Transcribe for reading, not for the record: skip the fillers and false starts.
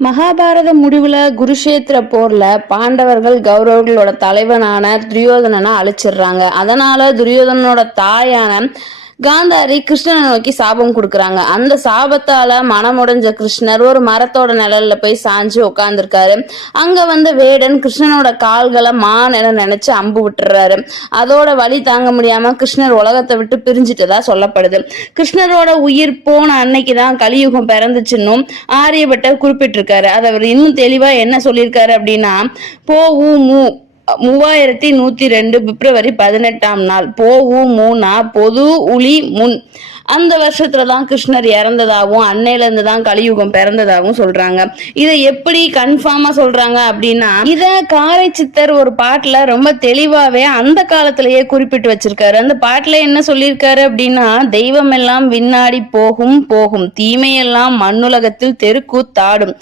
மகாபாரத முடிவுல குருஷேத்திர போர்ல பாண்டவர்கள் கௌரவர்களோட தலைவனான துரியோதனனை அழிச்சிடுறாங்க. அதனால துரியோதனனோட தாயான காந்தாரி கிருஷ்ணனை நோக்கி சாபம் கொடுக்கறாங்க. அந்த சாபத்தால மனமுடைஞ்ச கிருஷ்ணர் ஒரு மரத்தோட நிழல்ல போய் சாஞ்சு உட்கார்ந்துருக்காரு. அங்க வந்த வேடன் கிருஷ்ணனோட கால்களை என நினைச்சு அம்பு விட்டுறாரு. அதோட வலி தாங்க முடியாம கிருஷ்ணர் உலகத்தை விட்டு பிரிஞ்சுட்டதா சொல்லப்படுது. கிருஷ்ணரோட உயிர் போன அன்னைக்குதான் கலியுகம் பிறந்துச்சுன்னும் ஆரியப்பட்டர் குறிப்பிட்டிருக்காரு. அதை அவர் இன்னும் தெளிவா என்ன சொல்லியிருக்காரு அப்படின்னா, போ ஊ மூ 3102 பிப்ரவரி 18ஆம் நாள் மூனா பொது உளி முன் அந்த வருஷத்துலதான் கிருஷ்ணர் இறந்ததாகவும் அன்னையில இருந்துதான் கலியுகம் பிறந்ததாகவும் சொல்றாங்க. இதை எப்படி கன்ஃபார்மா சொல்றாங்க அப்படின்னா, இத காரை சித்தர் ஒரு பாட்டுல ரொம்ப தெளிவாவே அந்த காலத்திலேயே குறிப்பிட்டு வச்சிருக்காரு. அந்த பாட்டுல என்ன சொல்லியிருக்காரு அப்படின்னா, தெய்வம் எல்லாம் விண்ணாடி போகும் போகும், தீமையெல்லாம் மண்ணுலகத்தில் தெருக்கூத்தாடும்,